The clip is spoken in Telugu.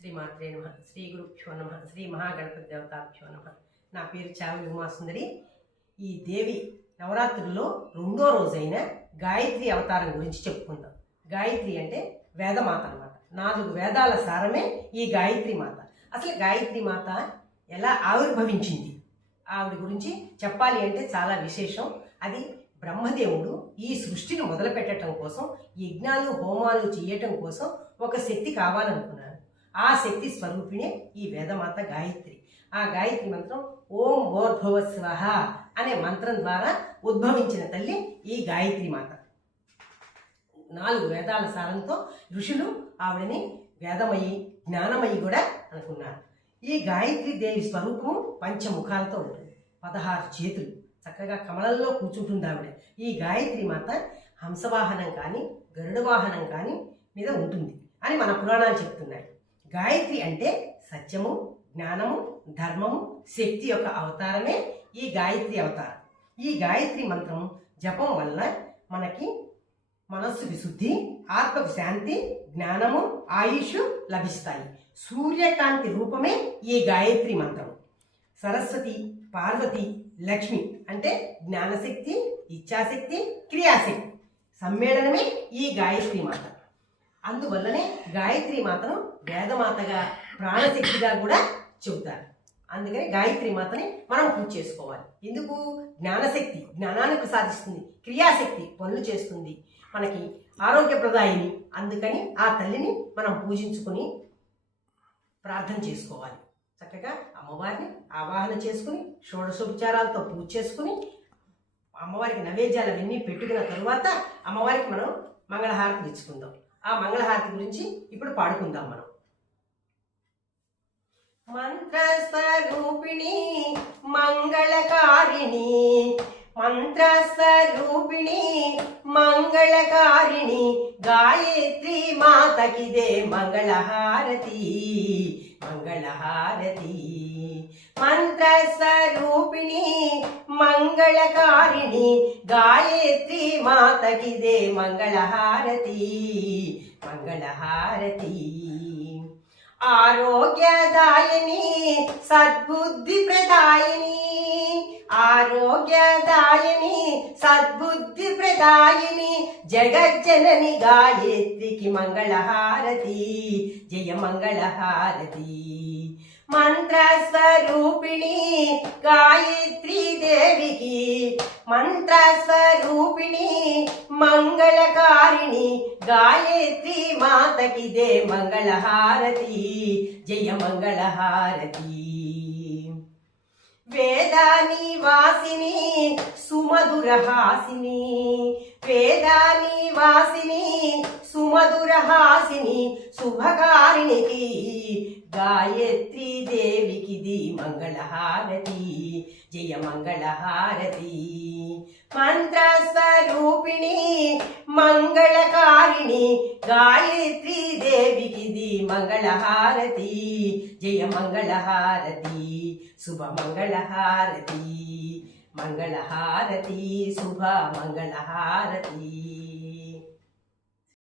శ్రీమాత్రే నమ. శ్రీ గురుభ్యో నమ. శ్రీ మహాగణపతి దేవతాభ్యో నమ. నా పేరు చావలి ఉమాసుందరి. ఈ దేవి నవరాత్రుల్లో రెండో రోజైన గాయత్రి అవతారం గురించి చెప్పుకుందాం. గాయత్రి అంటే వేదమాత అన్నమాట. 4 వేదాల సారమే ఈ గాయత్రి మాత. అసలు గాయత్రి మాత ఎలా ఆవిర్భవించింది ఆవిడ గురించి చెప్పాలి అంటే చాలా విశేషం. అది బ్రహ్మదేవుడు ఈ సృష్టిని మొదలు పెట్టడం కోసం, యజ్ఞాలు హోమాలు చేయటం కోసం ఒక శక్తి కావాలనుకున్నాడు. ఆ శక్తి స్వరూపిణే ఈ వేదమాత గాయత్రి. ఆ గాయత్రి మంత్రం ఓం భోర్భువ స్వహ అనే మంత్రం ద్వారా ఉద్భవించిన తల్లి ఈ గాయత్రి మాత. 4 వేదాల సారంతో ఋషులు ఆవిడని వేదమయి, జ్ఞానమయి కూడా అనుకున్నారు. ఈ గాయత్రి దేవి స్వరూపము పంచముఖాలతో ఉంటుంది. 16 చేతులు, చక్కగా కమలంలో కూర్చుంటుంది ఆవిడ. ఈ గాయత్రి మాత హంసవాహనం కానీ గరుడ వాహనం కానీ మీద ఉంటుంది అని మన పురాణాలు చెప్తున్నాయి. గాయత్రి అంటే సత్యము, జ్ఞానము, ధర్మము, శక్తి యొక్క అవతారమే ఈ గాయత్రి అవతారం. ఈ గాయత్రి మంత్రం జపం వల్ల మనకి మనస్సు విశుద్ధి, ఆత్మకు శాంతి, జ్ఞానము, ఆయుష్ లభిస్తాయి. సూర్యకాంతి రూపమే ఈ గాయత్రి మంత్రం. సరస్వతి, పార్వతి, లక్ష్మి అంటే జ్ఞానశక్తి, ఇచ్ఛాశక్తి, క్రియాశక్తి సమ్మేళనమే ఈ గాయత్రి మాత. అందువల్లనే గాయత్రి మాతను వేదమాతగా, ప్రాణశక్తిగా కూడా చెబుతారు. అందుకని గాయత్రి మాతని మనం పూజ చేసుకోవాలి. ఎందుకు? జ్ఞానశక్తి జ్ఞానాన్ని ప్రసాదిస్తుంది, క్రియాశక్తి పనులు చేస్తుంది, మనకి ఆరోగ్యప్రదాయిని. అందుకని ఆ తల్లిని మనం పూజించుకుని ప్రార్థన చేసుకోవాలి. చక్కగా అమ్మవారిని ఆవాహన చేసుకుని షోడశోపచారాలతో పూజ చేసుకుని అమ్మవారికి నైవేద్యాలు అవన్నీ పెట్టుకున్న తరువాత అమ్మవారికి మనం మంగళహారతి ఇచ్చుకుందాం. ఆ మంగళహారతి గురించి ఇప్పుడు పాడుకుందాం మనం. మంత్రస్వరూపిణి మంగళకారిణి, మంత్రస్వరూపిణి మంగళకారిణి, గాయత్రి మాతకిదే మంగళహారతి, మంగళహారతి. మంత్రస్వరూపిణి మంగళకారిణి, గాయత్రి మాతకిదే మంగళహారతి, మంగళహారతి. ఆరోగ్యదాయిని సద్బుద్ధి ప్రదాయిని, ఆరోగ్యదాయిని సద్బుద్ధి ప్రదాయిని, జగజ్జనని గాయత్రికి మంగళహారతి, జయ మంగళహారతి. మంత్రస్వరూపిణి గాయత్రీ దేవికి, మంత్రస్వరూపిణి మంగళకారిణి, గాయత్రి మాతకిదే మంగళహారతి, జయ మంగళహారతి. వేదాని వాసిని సుమధురహాసిని, వేదాని వాసిని సుమధురహాసిని, శుభకారిణికి గాయత్రీ దేవికిది మంగళహారతి, జయ మంగళహారతి. మంత్రస్వరూపిణి మంగళకారిణి, గాయత్రీ దేవికిది మంగళహారతి, జయ మంగళహారతి, శుభ మంగళహారతి, మంగళహారతి, శుభ మంగళహారతి.